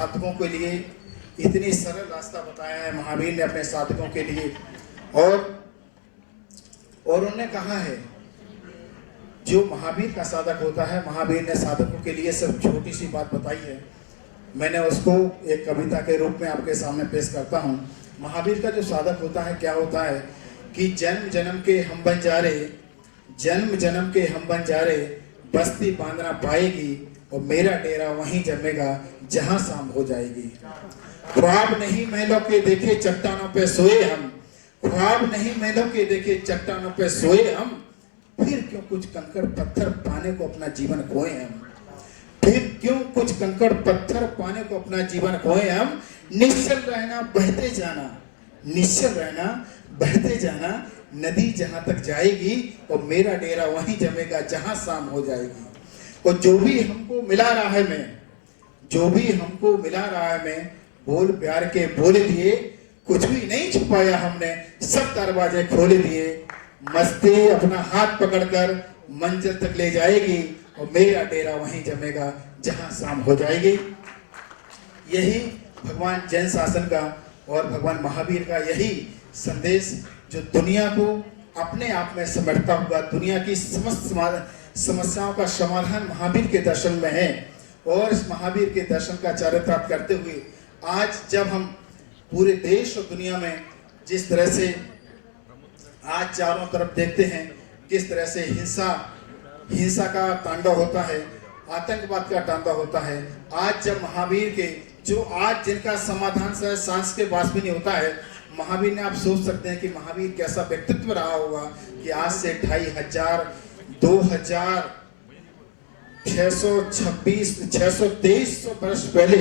साधकों के लिए इतनी सरल रास्ता बताया है महावीर ने अपने साधकों के लिए। और उन्होंने कहा है जो महावीर का साधक होता है, महावीर ने साधकों के लिए सिर्फ छोटी सी बात बताई है। मैंने उसको एक कविता के रूप में आपके सामने पेश करता हूँ। महावीर का जो साधक होता है क्या होता है कि जन्म जन्म के हम बंजारे, जन्म जन्म के हम बंजारे, बस्ती बांधना पाएगी और मेरा डेरा वहीं जमेगा जहां शाम हो जाएगी। ख्वाब नहीं महलों के देखे चट्टानों पे सोए हम, ख्वाब नहीं महलों के देखे चट्टानों पे सोए हम, फिर क्यों कुछ कंकड़ पत्थर पाने को अपना जीवन खोए हम, फिर क्यों कुछ कंकड़ पत्थर पाने को अपना जीवन खोए हम। निश्चल रहना बहते जाना, निश्चल रहना बहते जाना, नदी जहां तक जाएगी और मेरा डेरा वहीं जमेगा जहां शाम हो जाएगी। और जो भी हमको मिला रहा है मैं, जो भी हमको मिला रहा है मैं, बोल प्यार के बोल दिए, कुछ भी नहीं छुपाया हमने, सब दरवाजे खोल दिए। मस्ती अपना हाथ पकड़कर मंजिल तक ले जाएगी और मेरा डेरा वहीं जमेगा जहां शाम हो जाएगी। यही भगवान जैन शासन का और भगवान महावीर का यही संदेश जो दुनिया को अपने आप में समेटता हुआ, दुनिया की समस्त समस्याओं का समाधान महावीर के दर्शन में है। और इस महावीर के दर्शन का चारितार्थ करते हुए आज जब हम पूरे देश और दुनिया में जिस तरह से आज चारों तरफ देखते हैं किस तरह से हिंसा का तांडव होता है, आतंकवाद का तांडव होता है, आज जब महावीर के जो आज जिनका समाधान सांस के पास भी नहीं होता है, महावीर ने आप सोच सकते हैं कि महावीर कैसा व्यक्तित्व रहा होगा कि आज से 2500 2623 वर्ष पहले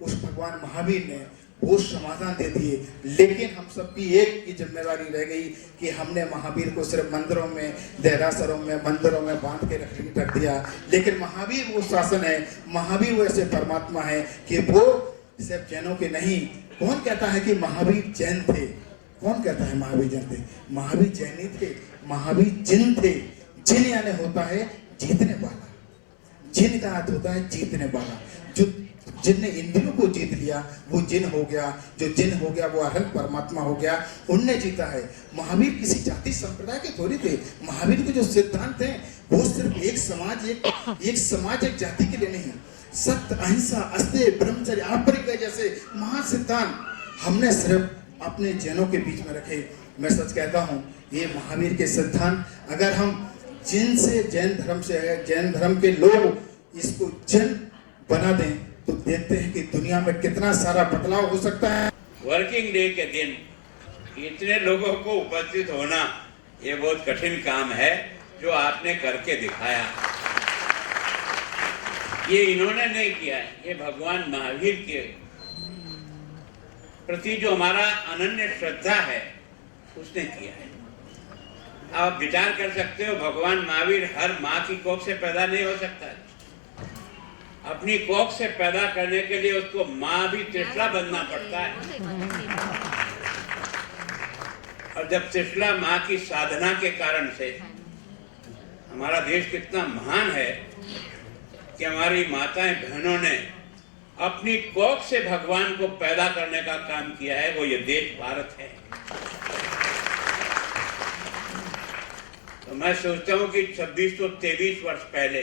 उस भगवान महावीर ने वो समाधान दे दिए। लेकिन हम सबकी एक की जिम्मेदारी रह गई कि हमने महावीर को सिर्फ मंदिरों में, देहरासरों में, मंदिरों में बांध के रख दिया। लेकिन महावीर वो शासन है, महावीर वो ऐसे परमात्मा है कि वो सिर्फ जैनों के नहीं। कौन कहता है कि महावीर जैन थे? कौन कहता है महावीर जैन थे? महावीर जैनी थे, महावीर जिन थे। जिन यानी होता है जीतने वाला, जिन का अर्थ होता है जीतने वाला। जो जिनने इंद्रियों को जीत लिया वो जिन हो गया, जो जिन हो गया वो अरहंत परमात्मा हो गया, उनने जीता है। महावीर किसी जाति संप्रदाय के थोड़ी थे। महावीर के जो सिद्धांत हैं वो सिर्फ एक समाज एक जाति के लिए नहीं है। सत्य, अहिंसा, अस्तेय, ब्रह्मचर्य, अपरिग्रह जैसे महान सिद्धांत हमने सिर्फ अपने जैनों के बीच में रखे। मैं सच कहता हूँ ये महावीर के सिद्धांत अगर हम जिन से जैन धर्म के लोग इसको जन बना दें तो देखते हैं कि दुनिया में कितना सारा बदलाव हो सकता है। वर्किंग डे के दिन इतने लोगों को उपस्थित होना ये बहुत कठिन काम है जो आपने करके दिखाया। ये इन्होंने नहीं किया है, ये भगवान महावीर के प्रति जो हमारा अनन्य श्रद्धा है उसने किया है। आप विचार कर सकते हो भगवान महावीर हर माँ की कोख से पैदा नहीं हो सकता है। अपनी कोख से पैदा करने के लिए उसको माँ भी त्रिशला बनना पड़ता है। और जब त्रिशला माँ की साधना के कारण से हमारा देश कितना महान है कि हमारी माताएं बहनों ने अपनी कोख से भगवान को पैदा करने का काम किया है, वो ये देश भारत है। तो मैं सोचता हूँ कि 2623 वर्ष पहले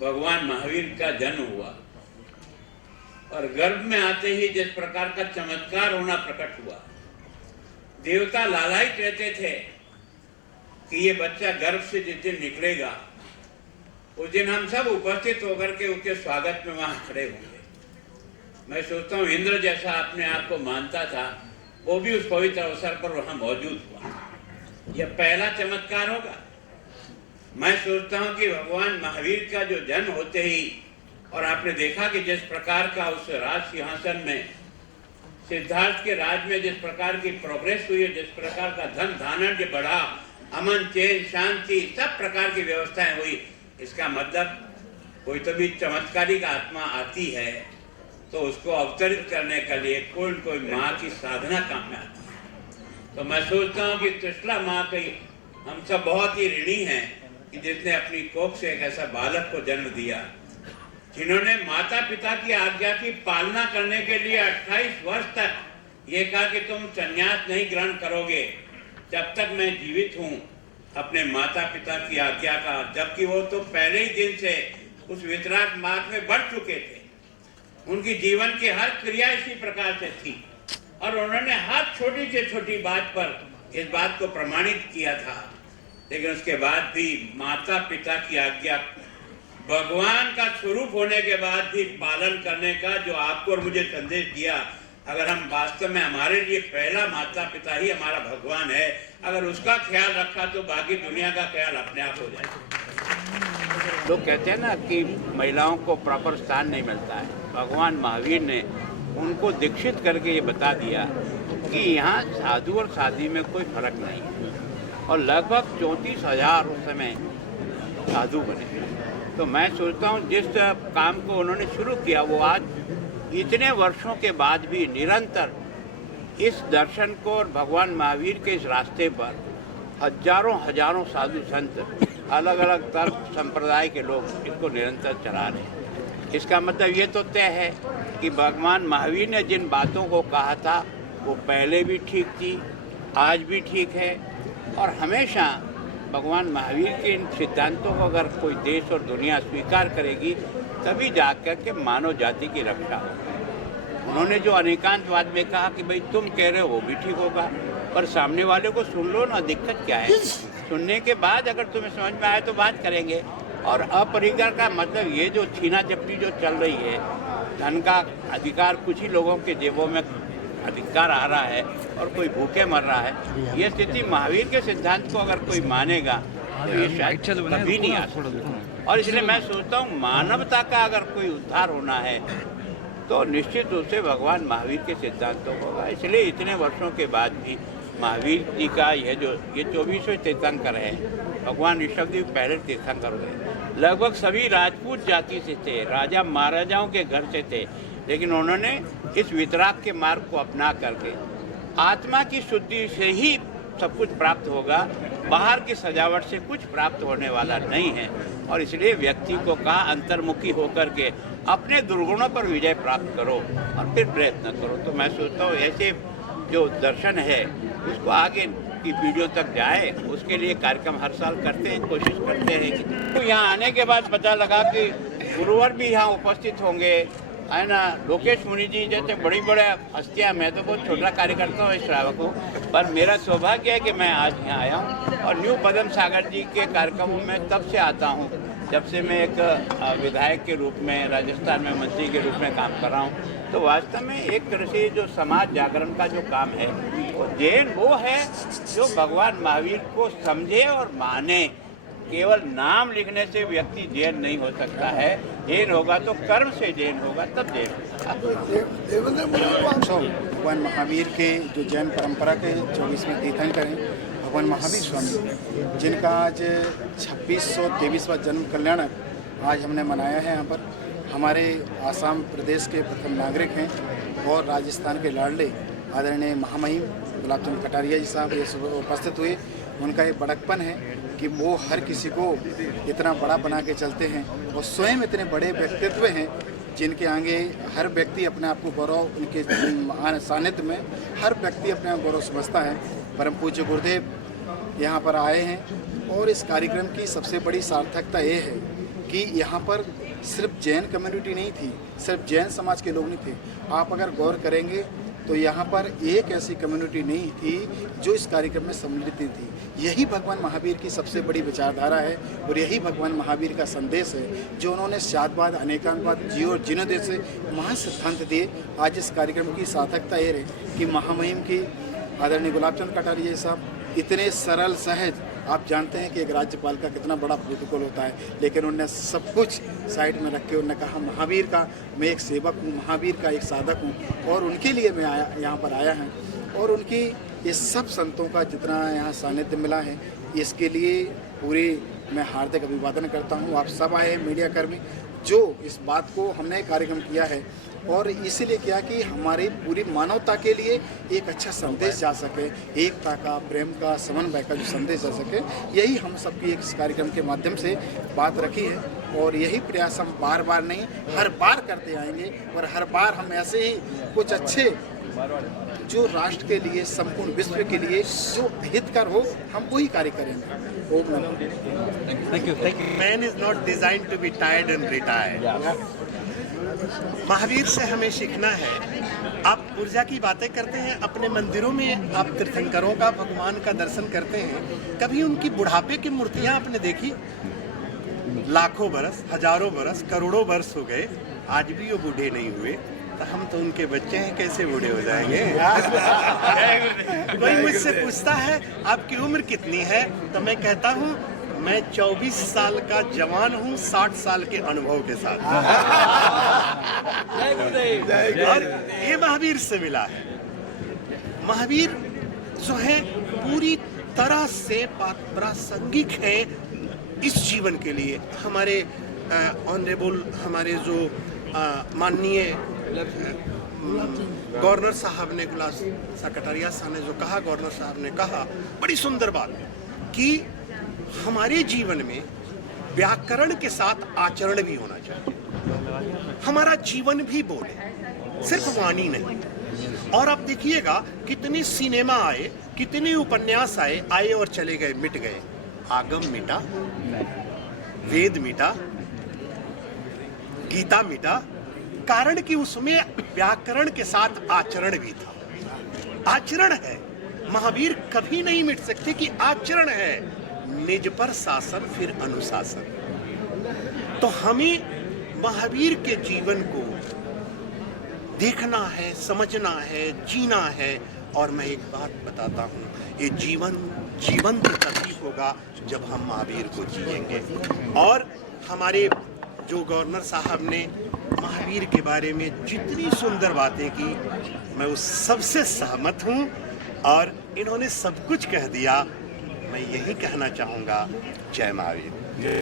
भगवान महावीर का जन्म हुआ और गर्भ में आते ही जिस प्रकार का चमत्कार होना प्रकट हुआ, देवता लालायित रहते थे कि ये बच्चा गर्भ से जिस दिन निकलेगा उस दिन हम सब उपस्थित होकर के उसके स्वागत में वहां खड़े होंगे। मैं सोचता हूँ इंद्र जैसा अपने आप को मानता था वो भी उस पवित्र अवसर पर वहां मौजूद हुआ। यह पहला चमत्कार होगा। मैं सोचता हूं कि भगवान महावीर का जो जन्म होते ही और आपने देखा कि जिस प्रकार का उस राज सिंहासन में सिद्धार्थ के राज में जिस प्रकार की प्रोग्रेस हुई है, जिस प्रकार का धन धान्य बढ़ा, अमन, चैन, शांति, सब प्रकार की व्यवस्थाएं हुई, इसका मतलब कोई तो भी चमत्कारिक आत्मा आती है तो उसको अवतरित करने के लिए कोई न कोई माँ की साधना काम में आती है। तो मैं सोचता हूँ कि त्रिशला माँ की हम सब बहुत ही ऋणी हैं कि जिसने अपनी कोख से एक ऐसा बालक को जन्म दिया जिन्होंने माता पिता की आज्ञा की पालना करने के लिए 28 वर्ष तक ये कहा कि तुम संन्यास नहीं ग्रहण करोगे जब तक मैं जीवित हूँ, अपने माता पिता की आज्ञा का, जबकि वो तो पहले ही दिन से उस वितराग मार्ग में बढ़ चुके थे। उनकी जीवन की हर क्रिया इसी प्रकार से थी और उन्होंने हर छोटी से छोटी बात पर इस बात को प्रमाणित किया था। लेकिन उसके बाद भी माता पिता की आज्ञा, भगवान का स्वरूप होने के बाद भी पालन करने का जो आपको और मुझे संदेश दिया, अगर हम वास्तव में, हमारे लिए पहला माता पिता ही हमारा भगवान है, अगर उसका ख्याल रखा तो बाकी दुनिया का ख्याल अपने आप हो जाएगा। लोग कहते हैं ना कि महिलाओं को प्रॉपर स्थान नहीं मिलता है। भगवान महावीर ने उनको दीक्षित करके ये बता दिया कि यहाँ साधु और साध्वी में कोई फर्क नहीं है, और लगभग 34,000 उस समय साधु बने। तो मैं सोचता हूँ जिस काम को उन्होंने शुरू किया वो आज इतने वर्षों के बाद भी निरंतर इस दर्शन को और भगवान महावीर के इस रास्ते पर हजारों साधु संत, अलग अलग धर्म संप्रदाय के लोग इसको निरंतर चला रहे हैं। इसका मतलब ये तो तय है कि भगवान महावीर ने जिन बातों को कहा था वो पहले भी ठीक थी, आज भी ठीक है, और हमेशा भगवान महावीर के इन सिद्धांतों को अगर कोई देश और दुनिया स्वीकार करेगी तभी जाकर के मानव जाति की रक्षा होगी। उन्होंने जो अनेकांतवाद में कहा कि भाई तुम कह रहे हो वो भी ठीक होगा, पर सामने वाले को सुन लो ना, दिक्कत क्या है? सुनने के बाद अगर तुम्हें समझ में आए तो बात करेंगे। और अपरिग्रह का मतलब ये जो छीना झपटी जो चल रही है, धन का अधिकार कुछ ही लोगों के जेबों में अधिकार आ रहा है और कोई भूखे मर रहा है, ये स्थिति महावीर के सिद्धांत को अगर कोई मानेगा तो ये शायद कभी नहीं आ सकता। और इसलिए मैं सोचता हूँ मानवता का अगर कोई उद्धार होना है तो निश्चित रूप से भगवान महावीर के सिद्धांतों को होगा। इसलिए इतने वर्षों के बाद भी महावीर जी का ये 24वें तीर्थंकर है। भगवान ऋषभदेव पहले तीर्थंकर हुए। लगभग सभी राजपूत जाति से थे, राजा महाराजाओं के घर से थे, लेकिन उन्होंने इस वितराग के मार्ग को अपना करके आत्मा की शुद्धि से ही सब कुछ प्राप्त होगा, बाहर की सजावट से कुछ प्राप्त होने वाला नहीं है। और इसलिए व्यक्ति को कहा अंतर्मुखी होकर के अपने दुर्गुणों पर विजय प्राप्त करो और फिर प्रयत्न करो। तो मैं सोचता हूँ ऐसे जो दर्शन है उसको आगे की पीढ़ियों तक जाए, उसके लिए कार्यक्रम हर साल करते हैं, कोशिश करते हैं। तो यहाँ आने के बाद पता लगा कि गुरुवर भी यहाँ उपस्थित होंगे, है ना। लोकेश मुनि जी जैसे बड़ी बड़े हस्तियाँ, मैं तो बहुत छोटा कार्यकर्ता हूँ इस श्रावक हूँ, पर मेरा सौभाग्य है कि मैं आज यहाँ आया हूँ। और न्यू पदम सागर जी के कार्यक्रमों में तब से आता हूँ जब से मैं एक विधायक के रूप में राजस्थान में मंत्री के रूप में काम कर रहा हूँ। तो वास्तव में एक तरह से जो समाज जागरण का जो काम है वो जैन वो है जो भगवान महावीर को समझे और माने। केवल नाम लिखने से व्यक्ति जैन नहीं हो सकता है, जैन होगा तो कर्म से जैन होगा, तब जैन होगा। भगवान महावीर के जो जैन परंपरा के 24वें तीर्थंकर हैं भगवान महावीर स्वामी, जिनका आज 2623वां जन्म कल्याणक आज हमने मनाया है। यहाँ पर हमारे आसाम प्रदेश के प्रथम नागरिक हैं और राजस्थान के लाडले आदरणीय महामहिम गुलाब चंद कटारिया जी साहब ये सब उपस्थित हुए। उनका ये बड़कपन है कि वो हर किसी को इतना बड़ा बना के चलते हैं और स्वयं इतने बड़े व्यक्तित्व हैं जिनके आगे हर व्यक्ति अपने आप को गौरव, उनके सानिध्य में हर व्यक्ति अपने आप गौरव समझता है। परम पूज्य गुरुदेव यहाँ पर आए हैं और इस कार्यक्रम की सबसे बड़ी सार्थकता ये है कि यहाँ पर सिर्फ जैन कम्युनिटी नहीं थी, सिर्फ जैन समाज के लोग नहीं थे। आप अगर गौर करेंगे तो यहाँ पर एक ऐसी कम्युनिटी नहीं थी जो इस कार्यक्रम में सम्मिलित थी। यही भगवान महावीर की सबसे बड़ी विचारधारा है और यही भगवान महावीर का संदेश है जो उन्होंने शादवाद, अनेकांतवाद, जीव और जीर्णोदय से महान सिद्धांत दिए। आज इस कार्यक्रम की सार्थकता ये रही कि महामहिम की आदरणीय गुलाब चंद कटारिया साहब इतने सरल सहज, आप जानते हैं कि एक राज्यपाल का कितना बड़ा प्रोटोकॉल होता है, लेकिन उन्होंने सब कुछ साइड में रख के उन्होंने कहा महावीर का मैं एक सेवक हूँ, महावीर का एक साधक हूँ और उनके लिए मैं यहाँ पर आया हूँ। और उनकी ये सब संतों का जितना यहाँ सानिध्य मिला है इसके लिए पूरी मैं हार्दिक अभिवादन करता हूँ। आप सब आए हैं मीडिया कर्मी, जो इस बात को हमने कार्यक्रम किया है और इसीलिए किया कि हमारी पूरी मानवता के लिए एक अच्छा संदेश जा सके, एकता का, प्रेम का, समन्वय का जो संदेश जा सके, यही हम सबकी एक इस कार्यक्रम के माध्यम से बात रखी है। और यही प्रयास हम बार बार नहीं, हर बार करते आएंगे और हर बार हम ऐसे ही कुछ अच्छे जो राष्ट्र के लिए, संपूर्ण विश्व के लिए जो हितकर हो, हम वही कार्य करेंगे। ओम नमः। Thank you. Man is not designed to be tired and retire. Mahavir से हमें सीखना है। आप ऊर्जा की बातें करते हैं, अपने मंदिरों में आप तीर्थंकरों का, भगवान का दर्शन करते हैं, कभी उनकी बुढ़ापे की मूर्तियां आपने देखी? लाखों बरस, हजारों बरस, करोड़ों वर्ष हो गए, आज भी वो बूढ़े नहीं हुए। तो हम तो उनके बच्चे हैं, कैसे बूढ़े हो जाएंगे? कोई मुझसे पूछता है आपकी उम्र कितनी है, तो मैं कहता हूँ मैं 24 साल का जवान हूँ 60 साल के अनुभव के साथ। और ये महावीर से मिला है। महावीर जो है पूरी तरह से प्रासंगिक है इस जीवन के लिए। हमारे ऑनरेबल, हमारे जो माननीय गवर्नर साहब ने, गुलाब कटारिया साहब ने जो कहा, गवर्नर साहब ने कहा बड़ी सुंदर बात कि हमारे जीवन में व्याकरण के साथ आचरण भी होना चाहिए। हमारा जीवन भी बोले, सिर्फ वाणी नहीं। और आप देखिएगा कितने सिनेमा आए, कितने उपन्यास आए और चले गए, मिट गए। आगम मिटा, वेद मिटा, गीता मिटा, कारण कि उसमें व्याकरण के साथ आचरण भी था। आचरण है, महावीर कभी नहीं मिट सकते कि आचरण है। निज पर शासन, फिर अनुशासन। तो हमें महावीर के जीवन को देखना है, समझना है, जीना है। और मैं एक बात बताता हूँ, ये जीवंत तभी होगा जब हम महावीर को जिएंगे। और हमारे जो गवर्नर साहब ने महावीर के बारे में जितनी सुंदर बातें की, मैं उस सबसे सहमत हूँ। और इन्होंने सब कुछ कह दिया। मैं यही कहना चाहूँगा, जय महावीर।